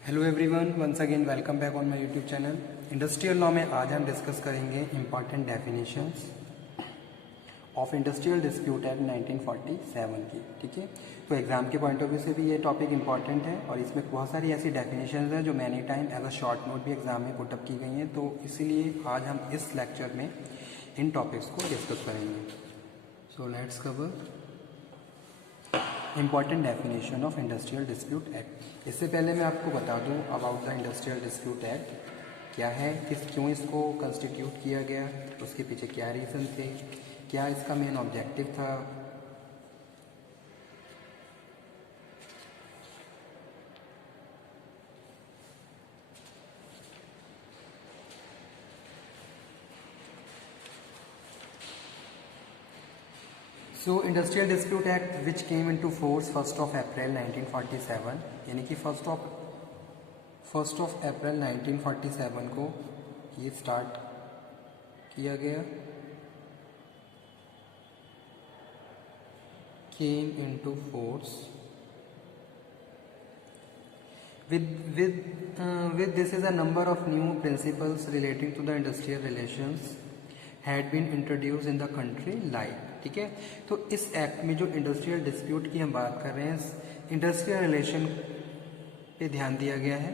Hello everyone, once again welcome back on my YouTube channel. Industrial law में आज हम discuss करेंगे important definitions of industrial dispute act 1947 की। ठीक है, तो एग्जाम के पॉइंट ऑफ व्यू से भी ये टॉपिक इंपॉर्टेंट है और इसमें बहुत सारी ऐसी डेफिनेशंस हैं जो many time as a short note भी एग्जाम में पुटअप की गई हैं। तो इसीलिए आज हम इस लेक्चर में इन टॉपिक्स को डिस्कस करेंगे। So let's cover important definition of industrial dispute act. इससे पहले मैं आपको बता दूं about the industrial dispute act क्या है, क्यों इसको कंस्टिट्यूट किया गया, उसके पीछे क्या रीज़न थे, क्या इसका मेन ऑब्जेक्टिव था। सो industrial dispute act which came into force 1 अप्रैल 1947, यानी कि 1 अप्रैल 1947 को ये स्टार्ट किया गया। Came into force with this is a number of new principles relating to the industrial relations had been introduced in the country like। ठीक है, तो इस एक्ट में जो इंडस्ट्रियल डिस्प्यूट की हम बात कर रहे हैं, इंडस्ट्रियल रिलेशन पे ध्यान दिया गया है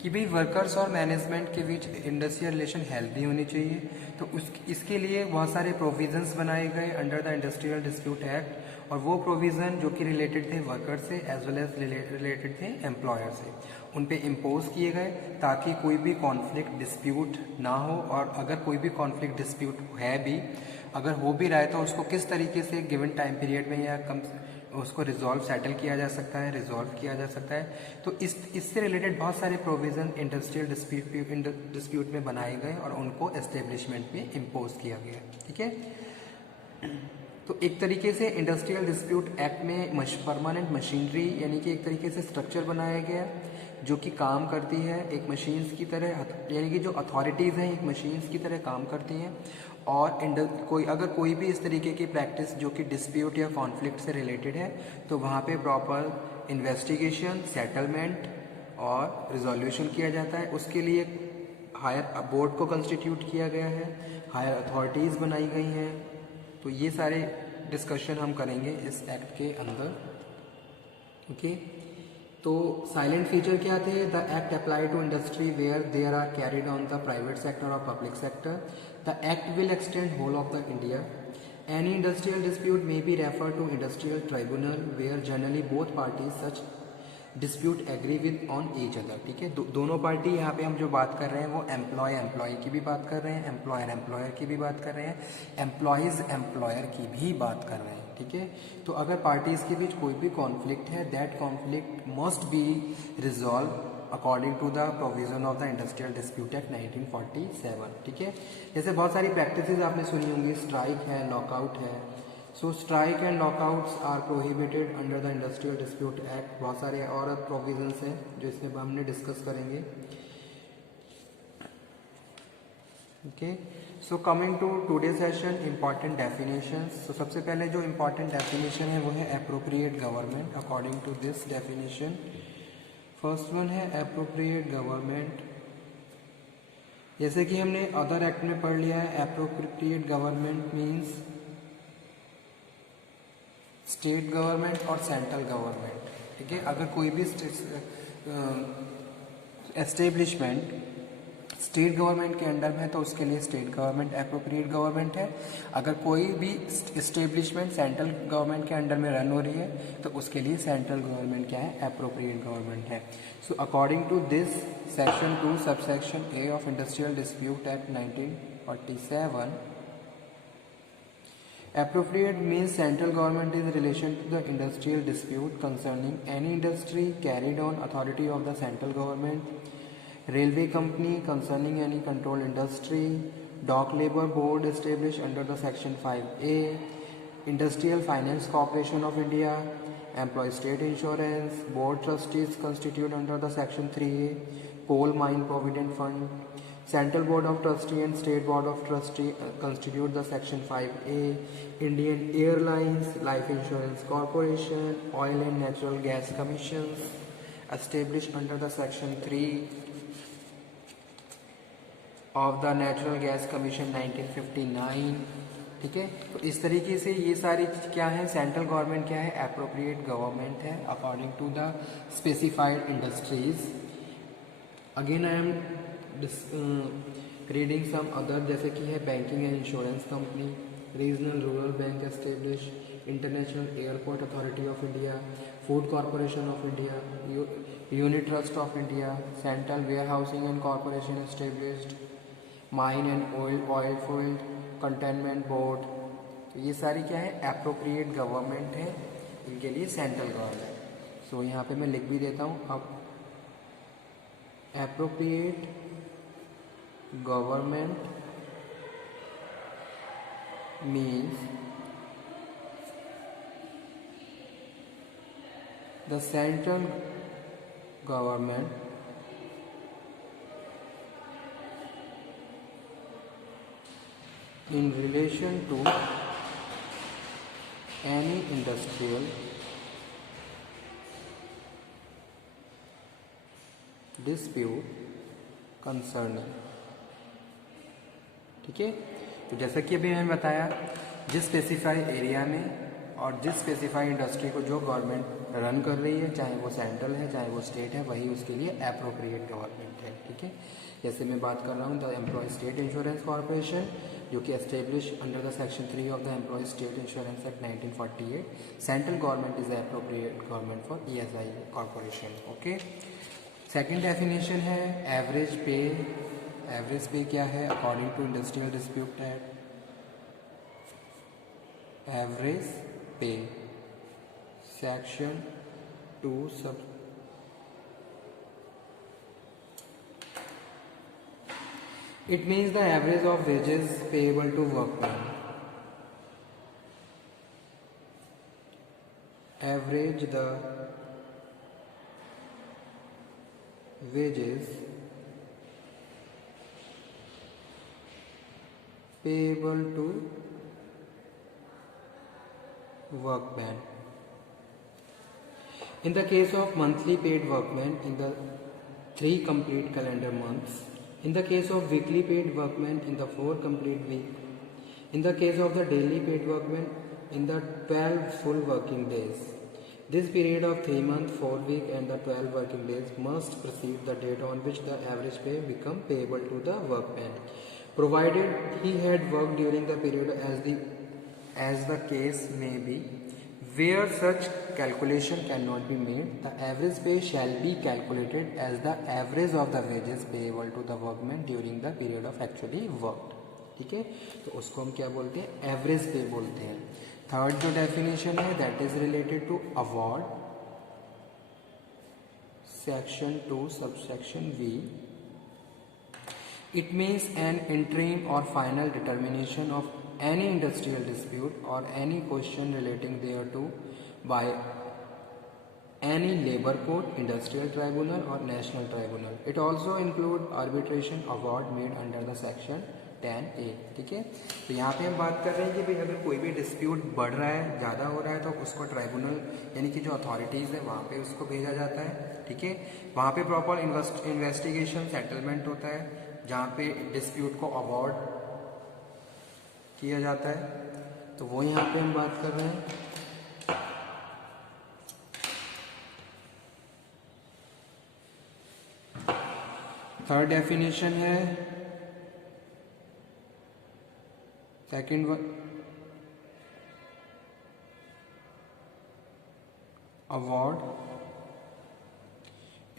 कि भाई वर्कर्स और मैनेजमेंट के बीच इंडस्ट्रियल रिलेशन हेल्दी होनी चाहिए। तो इसके लिए बहुत सारे प्रोविजंस बनाए गए under the industrial dispute act, और वो प्रोविज़न जो कि रिलेटेड थे वर्कर से एज वेल एज रिलेटेड थे एम्प्लॉयर से, उन पे इम्पोज किए गए ताकि कोई भी कॉन्फ्लिक्ट डिस्प्यूट ना हो। और अगर कोई भी कॉन्फ्लिक्ट डिस्प्यूट है भी, अगर हो भी रहा है तो उसको किस तरीके से गिवन टाइम पीरियड में या कम उसको सेटल किया जा सकता है, रिजॉल्व किया जा सकता है। तो इससे रिलेटेड बहुत सारे प्रोविज़न इंडस्ट्रियल डिस्प्यूट में बनाए गए और उनको एस्टेब्लिशमेंट में इम्पोज किया गया। ठीक है, तो एक तरीके से इंडस्ट्रियल डिस्प्यूट एक्ट में परमानेंट मशीनरी यानी कि एक तरीके से स्ट्रक्चर बनाया गया जो कि काम करती है एक मशीन्स की तरह, यानी कि जो अथॉरिटीज़ हैं एक मशीन्स की तरह काम करती हैं। और अगर कोई भी इस तरीके की प्रैक्टिस जो कि डिस्प्यूट या कॉन्फ्लिक्ट से रिलेटेड है तो वहाँ पे प्रॉपर इन्वेस्टिगेशन, सेटलमेंट और रिजोल्यूशन किया जाता है। उसके लिए हायर बोर्ड को कंस्टिट्यूट किया गया है, हायर अथॉरिटीज़ बनाई गई हैं। तो ये सारे डिस्कशन हम करेंगे इस एक्ट के अंदर। ओके, तो साइलेंट फीचर क्या थे? The act apply to industry where there are carried on the private sector और public sector. The act will extend whole of the India. Any industrial dispute may be refer to industrial tribunal where generally both parties such dispute agree with on each other. ठीक है, दोनों party यहाँ पे हम जो बात कर रहे हैं वो एम्प्लॉय की भी बात कर रहे हैं, एम्प्लॉयर की भी बात कर रहे हैं, एम्प्लॉयज़ एम्प्लॉयर की भी बात कर रहे हैं। ठीक है, तो अगर पार्टीज के बीच कोई भी कॉन्फ्लिक्ट है, that conflict must be resolve according to the provision of the industrial dispute act 1947। ठीक है, जैसे बहुत सारी प्रैक्टिसेस आपने सुनी होंगी, स्ट्राइक है, लॉकआउट है। So strike and lockouts are prohibited under the industrial dispute act. बहुत सारे और प्रोविजंस हैं जो इसमें हमने डिस्कस करेंगे। Okay, so coming to today session, important definitions. तो सबसे पहले जो इम्पॉर्टेंट डेफिनेशन है वो है appropriate government. According to this definition, first one है एप्रोप्रिएट गवर्नमेंट। जैसे कि हमने अदर एक्ट में पढ़ लिया है, appropriate government means state government और सेंट्रल गवर्नमेंट। ठीक है, अगर कोई भी एस्टेब्लिशमेंट स्टेट गवर्नमेंट के अंडर में है तो उसके लिए स्टेट गवर्नमेंट एप्रोप्रिएट गवर्नमेंट है। अगर कोई भी एस्टेब्लिशमेंट सेंट्रल गवर्नमेंट के अंडर में रन हो रही है तो उसके लिए सेंट्रल गवर्नमेंट क्या है? एप्रोप्रिएट गवर्नमेंट है। So according to this section 2 subsection A of industrial dispute act 1947, appropriate means central government in relation to the industrial dispute concerning any industry carried on authority of the central government, railway company concerning any controlled industry, dock labor board established under the section 5A, industrial finance corporation of India, employee state insurance, board trustees constituted under the section 3A, coal mine provident fund, Central Board of Trustee and State Board of Trustee constitute the section 5A, Indian Airlines, Life Insurance Corporation, Oil and Natural Gas Commissions, established under the section 3 of the natural gas commission 1959। ठीक है, तो इस तरीके से ये सारी क्या है, सेंट्रल गवर्नमेंट क्या है, एप्रोप्रिएट गवर्नमेंट है according to the specified industries. Again I am reading some other, जैसे कि है banking and insurance company, regional rural bank establish, international airport authority of India, food corporation of India, unit trust of India, central warehousing and corporation established, mine and oil field containment board. तो ये सारी क्या है, appropriate government है, इनके लिए central government. सो यहाँ पे मैं लिख भी देता हूँ अब, appropriate government means the central government in relation to any industrial dispute concerning। ठीक है, तो जैसा कि अभी मैंने बताया, जिस स्पेसिफाइड एरिया में और जिस स्पेसिफाइड इंडस्ट्री को जो गवर्नमेंट रन कर रही है, चाहे वो सेंट्रल है चाहे वो स्टेट है, वही उसके लिए एप्रोप्रिएट गवर्नमेंट है। ठीक है, जैसे मैं बात कर रहा हूँ the employ state insurance corporation, जो कि establish under the section 3 of the employ state insurance act 1948। Central government is the appropriate government for ESI corporation. Okay, second definition है एवरेज पे। एवरेज पे क्या है, according to industrial dispute act, average pay section 2 sub it means the average of wages payable to workmen, average the wages payable to workmen in the case of monthly paid workmen in the 3 complete calendar months, in the case of weekly paid workmen in the 4 complete week, in the case of the daily paid workmen in the 12 full working days. This period of 3 months, 4 week and the 12 working days must precede the date on which the average pay become payable to the workman, provided he had worked during the period as the case may be. Where such calculation cannot be made, the average pay shall be calculated as the average of the wages payable to the workman during the period of actually worked। ठीक है, तो उसको हम क्या बोलते हैं, average पे बोलते हैं। थर्ड जो डेफिनेशन है that is related to award, section 2 subsection V। It means an interim or final determination of any industrial dispute or any question relating thereto by any labor court, industrial tribunal or national tribunal. It also include arbitration award made under the section 10A। ठीक है, तो यहाँ पे हम बात कर रहे हैं कि भाई अगर कोई भी डिस्प्यूट बढ़ रहा है, ज़्यादा हो रहा है, तो उसको ट्राइब्यूनल यानी कि जो अथॉरिटीज़ है वहाँ पे उसको भेजा जाता है। ठीक है, वहाँ पे प्रॉपर इन्वेस्टिगेशन सेटलमेंट होता है, जहाँ पे डिस्प्यूट को अवॉर्ड किया जाता है, तो वो यहाँ पे हम बात कर रहे हैं। थर्ड डेफिनेशन है, second one award,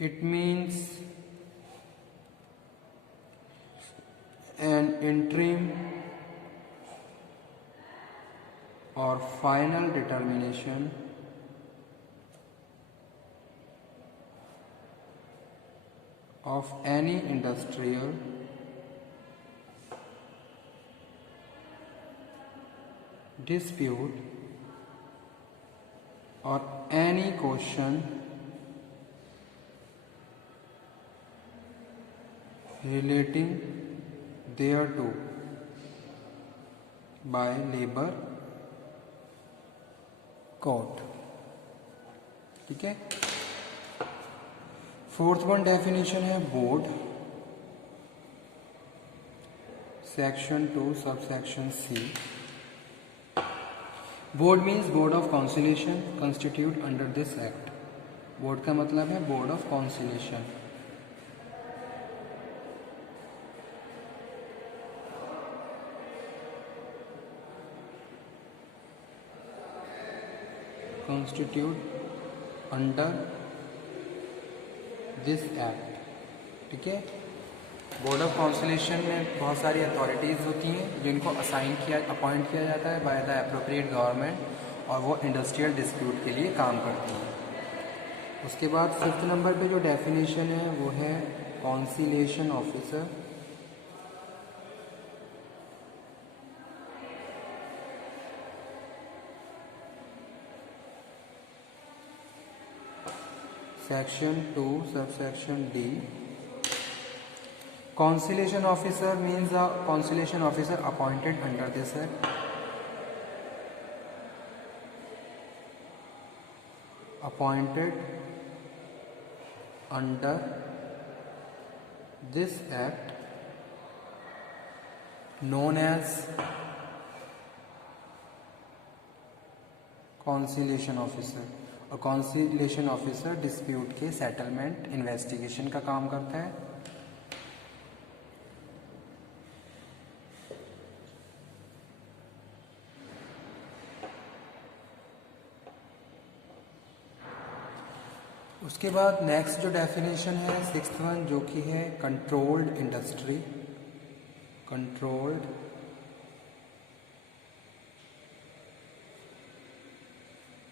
it means an interim or final determination of any industrial dispute or any question relating thereto by labor court। ठीक है, फोर्थ वन डेफिनेशन है board, section 2 subsection C. Board means board of conciliation constitute under this act. Board का मतलब है board of conciliation. Constitute under this act, ठीक है। Board of conciliation में बहुत सारी अथॉरिटीज़ होती हैं जिनको अपॉइंट किया जाता है बाय द एप्रोप्रिएट गवर्नमेंट, और वो इंडस्ट्रियल डिस्प्यूट के लिए काम करती हैं। उसके बाद फिफ्थ नंबर पे जो डेफिनेशन है वो है conciliation officer. Section 2 sub section D. Conciliation officer means the conciliation officer appointed under this act. Appointed under this act known as conciliation officer. और कॉन्सिलेशन ऑफिसर डिस्प्यूट के सेटलमेंट इन्वेस्टिगेशन का काम करता है। उसके बाद नेक्स्ट जो डेफिनेशन है सिक्स्थ वन, जो कि है controlled industry. Controlled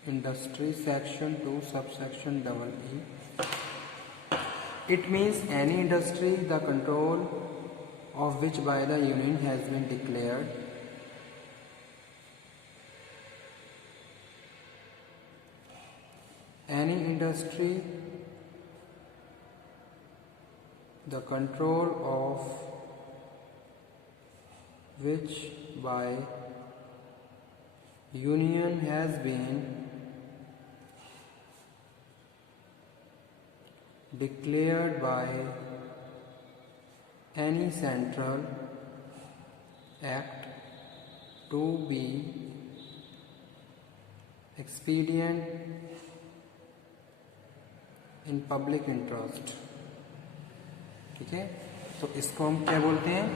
industry, section 2 sub section EE। It means any industry the control of which by the union has been declared any industry the control of which by union has been declared by any central act to be expedient in public interest, ठीक है। तो इसको हम क्या बोलते हैं?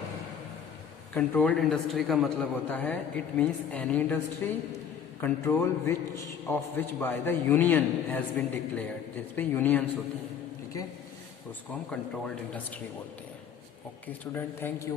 Controlled industry का मतलब होता है it means any industry control of which by the union has been declared, जिस पे यूनियंस होती हैं, ठीक है। तो उसको हम कंट्रोल्ड इंडस्ट्री बोलते हैं। Okay student, thank you.